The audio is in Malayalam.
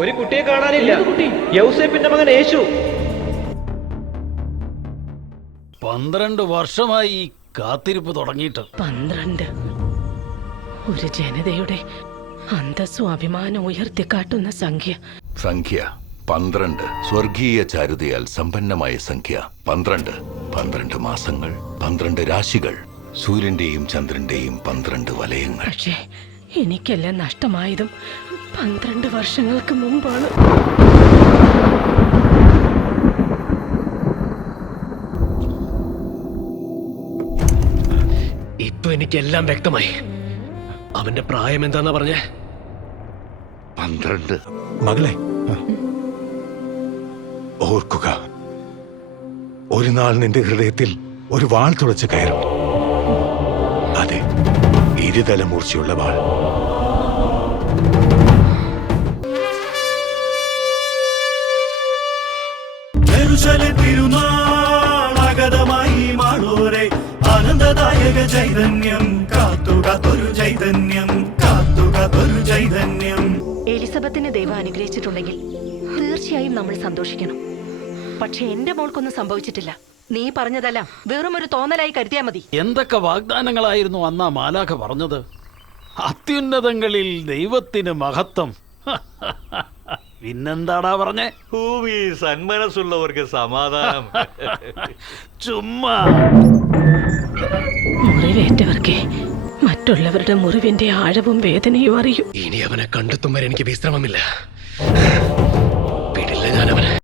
ഒരു കുട്ടിയെ കാണാനില്ല. യൗസേപ്പിന്റെ മകൻ യേശു. 12 വർഷമായി കാത്തിരിപ്പ് തുടങ്ങിയിട്ട്. 12 ഒരു ജനതയുടെ അന്തസ്സും അഭിമാനം ഉയർത്തിക്കാട്ടുന്ന സംഖ്യ. 12 സ്വർഗീയ ചാരുതയാൽ സമ്പന്നമായ സംഖ്യ. 12 മാസങ്ങൾ, 12 രാശികൾ, സൂര്യന്റെയും ചന്ദ്രന്റെയും 12 വലയങ്ങൾ. പക്ഷേ എനിക്കെല്ലാം നഷ്ടമായതും 12 വർഷങ്ങൾക്ക് മുമ്പാണ്. ഇപ്പൊ എനിക്കെല്ലാം വ്യക്തമായി. അവന്റെ പ്രായം എന്താന്നാ പറഞ്ഞേ? 12. മകളെ, ഓർക്കുക, ഒരു നാൾ നിന്റെ ഹൃദയത്തിൽ ഒരു വാൾ തുളച്ച് കയറും. അതെ, ഇരുതല മൂർച്ചയുള്ള വാൾ. തിരുനാളാഗതമായി മാളോരെ ആനന്ദദായക ചൈതന്യം കാത്തുകാത്തൊരു ചൈതന്യം കാത്തുകാത്തൊരു ചൈതന്യം. എലിസബത്തിനെ ദൈവം അനുഗ്രഹിച്ചിട്ടുണ്ടെങ്കിൽ തീർച്ചയായും നമ്മൾ സന്തോഷിക്കണം. പക്ഷെ എന്റെ മോൾക്കൊന്നും സംഭവിച്ചിട്ടില്ല. നീ പറഞ്ഞതെല്ലാം വെറും ഒരു തോന്നലായി കരുതിയാ മതി. എന്തൊക്കെ വാഗ്ദാനങ്ങളായിരുന്നു അന്നാ മാലാഖ പറഞ്ഞത്? അത്യുന്നതങ്ങളിൽ ദൈവത്തിന് മഹത്വം. പിന്നെന്താടാ പറഞ്ഞേ? ഭൂമി സന്മനസ്സുള്ളവർക്ക് സമാധാനം. ചുമ്മാ. മുറിവേറ്റവർക്ക് മറ്റുള്ളവരുടെ മുറിവിന്റെ ആഴവും വേദനയും അറിയൂ. ഇനി അവനെ കണ്ടെത്തും വരെ എനിക്ക് വിശ്രമമില്ല.